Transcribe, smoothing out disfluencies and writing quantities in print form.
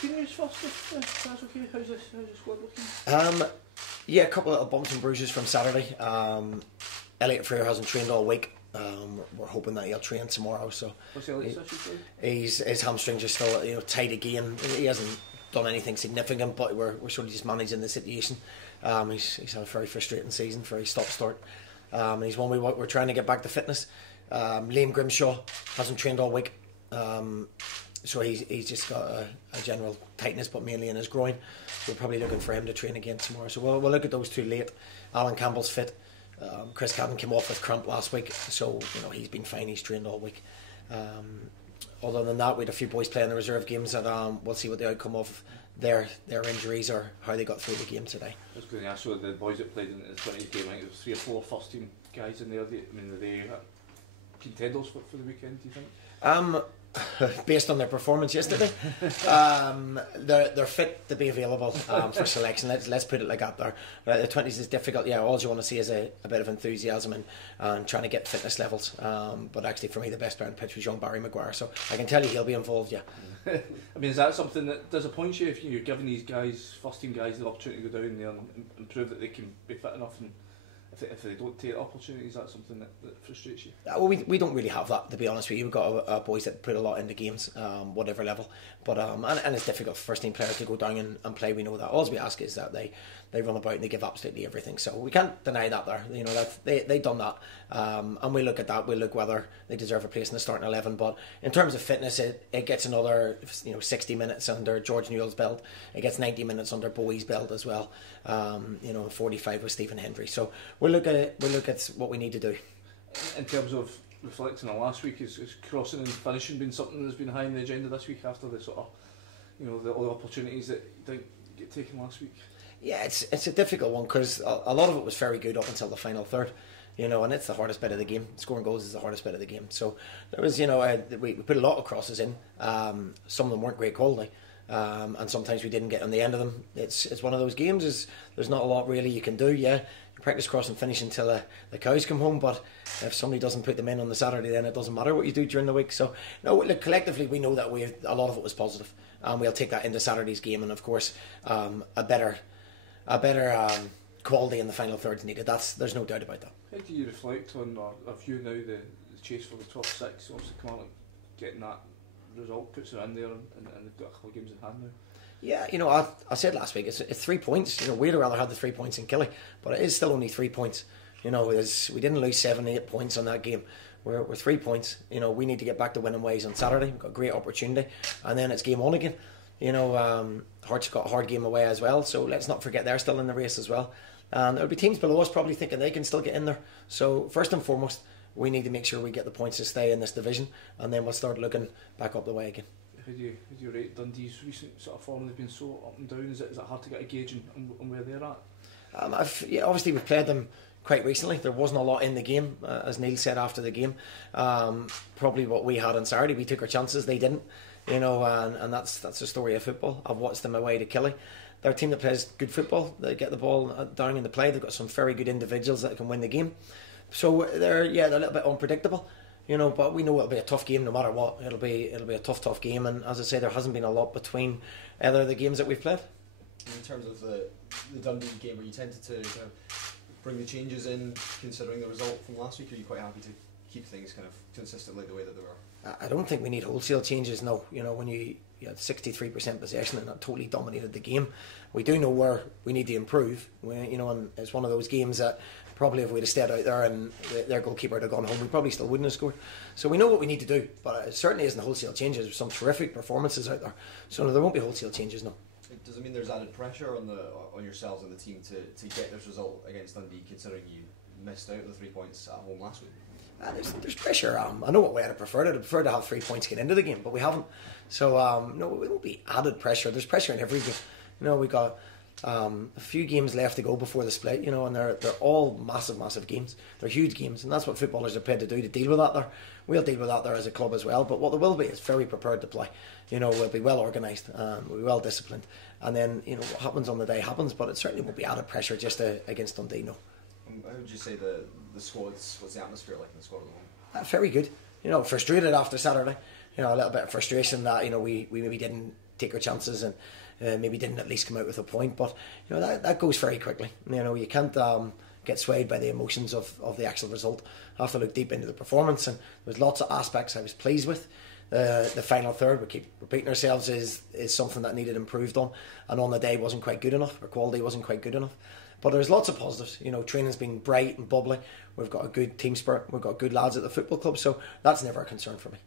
Can you first, if that's okay? How's the squad looking? Yeah, a couple of little bumps and bruises from Saturday. Elliot Freer hasn't trained all week. We're hoping that he'll train tomorrow. So what's the latest issue? his hamstrings are still tight again. He hasn't done anything significant, but we're sort of just managing the situation. He's had a very frustrating season, very stop-start. He's one we're trying to get back to fitness. Liam Grimshaw hasn't trained all week. So he's just got a general tightness, but mainly in his groin. We're probably looking for him to train again tomorrow. So we'll look at those two late. Alan Campbell's fit. Chris Cadden came off with cramp last week, so he's been fine. He's trained all week. Other than that, we had a few boys playing the reserve games, and we'll see what the outcome of their injuries or how they got through the game today. I was going to ask, so the boys that played in the 20 game, I think there was 3 or 4 first team guys in there. Are they contenders for the weekend, do you think? Based on their performance yesterday, they're fit to be available for selection. Let's put it like that. There, the 20s is difficult. Yeah, all you want to see is a bit of enthusiasm and trying to get fitness levels. But actually, for me, the best player on the pitch was young Barry Maguire. So I can tell you he'll be involved. Yeah. I mean, is that something that disappoints you if you're giving these guys, first team guys, the opportunity to go down there and prove that they can be fit enough and if they don't take opportunities, is that something that frustrates you? Well, we don't really have that, to be honest with you. We've got boys that put a lot into games, whatever level. But and it's difficult for first team players to go down and play. We know that. All we ask is that they run about and they give absolutely everything. So we can't deny that there. They've done that. And we look at that. We look whether they deserve a place in the starting 11. But in terms of fitness, it gets another 60 minutes under George Newell's belt. It gets 90 minutes under Bowie's belt as well. 45 with Stephen Hendry. So we'll look at it. We'll look at what we need to do. In terms of reflecting on last week, is crossing and finishing been something that's been high on the agenda this week after the sort of the other opportunities that didn't get taken last week? Yeah, it's a difficult one because a lot of it was very good up until the final third. And it's the hardest bit of the game. Scoring goals is the hardest bit of the game. So there was, we put a lot of crosses in. Some of them weren't great quality. And sometimes we didn't get on the end of them. It's one of those games. There's not a lot really you can do. Yeah, you practice cross and finish until the cows come home. But if somebody doesn't put them in on the Saturday, then it doesn't matter what you do during the week. So no, look, collectively we know that a lot of it was positive, and we'll take that into Saturday's game. And of course, a better quality in the final third is needed. There's no doubt about that. How do you reflect on or view now the chase for the top 6? Obviously, come on, getting that result puts it in there, and they've got a couple of games in hand now. Yeah, I said last week it's 3 points. We'd rather have the 3 points in Killie, but it is still only 3 points. We didn't lose 7-8 points on that game. We're 3 points. We need to get back to winning ways on Saturday. We've got a great opportunity, and then it's game on again. Hearts got a hard game away as well, so let's not forget they're still in the race as well. And there'll be teams below us probably thinking they can still get in there. So first and foremost, we need to make sure we get the points to stay in this division, and then we'll start looking back up the way again. How do you rate Dundee's recent sort of form? They've been so up and down. Is it hard to get a gauge on where they're at? Obviously we've played them quite recently. There wasn't a lot in the game, as Neil said after the game. Probably what we had on Saturday, we took our chances. They didn't, and that's the story of football. I've watched them away to Killie. They're a team that plays good football. They get the ball down in the play. They've got some very good individuals that can win the game. So they're a little bit unpredictable, but we know it'll be a tough game no matter what. It'll be a tough game, and as I say, there hasn't been a lot between either of the games that we've played. In terms of the Dundee game, were you tempted to kind of bring the changes in considering the result from last week? Or are you quite happy to keep things kind of consistently the way that they were? I don't think we need wholesale changes, no. When you had 63% possession and that totally dominated the game, we do know where we need to improve. And it's one of those games that probably if we'd have stayed out there and their goalkeeper had gone home, we probably still wouldn't have scored. So we know what we need to do, but it certainly isn't wholesale changes. There's some terrific performances out there, so there won't be wholesale changes, no. Does it mean there's added pressure on yourselves and the team to get this result against Dundee, considering you missed out on the 3 points at home last week? There's pressure. I know what way I'd have preferred. I'd prefer to have 3 points get into the game, but we haven't. So no, it won't be added pressure. There's pressure in every game. We got a few games left to go before the split. And they're all massive games. They're huge games, and that's what footballers are paid to do, to deal with that there. We'll deal with that there as a club as well. But what there will be is very prepared to play. We'll be well organised, we'll be well disciplined, and then what happens on the day happens. But it certainly won't be added pressure just against Dundee. No. How would you say the squad's, what's the atmosphere like in the squad at the moment? Very good. Frustrated after Saturday. A little bit of frustration that we maybe didn't take our chances and maybe didn't at least come out with a point. But you know that goes very quickly. You know, you can't get swayed by the emotions of the actual result. I have to look deep into the performance, and there's lots of aspects I was pleased with. The final third, we keep repeating ourselves, is something that needed improved on, and on the day wasn't quite good enough. Our quality wasn't quite good enough. But there's lots of positives. You know, training's been bright and bubbly. We've got a good team spirit. We've got good lads at the football club, so that's never a concern for me.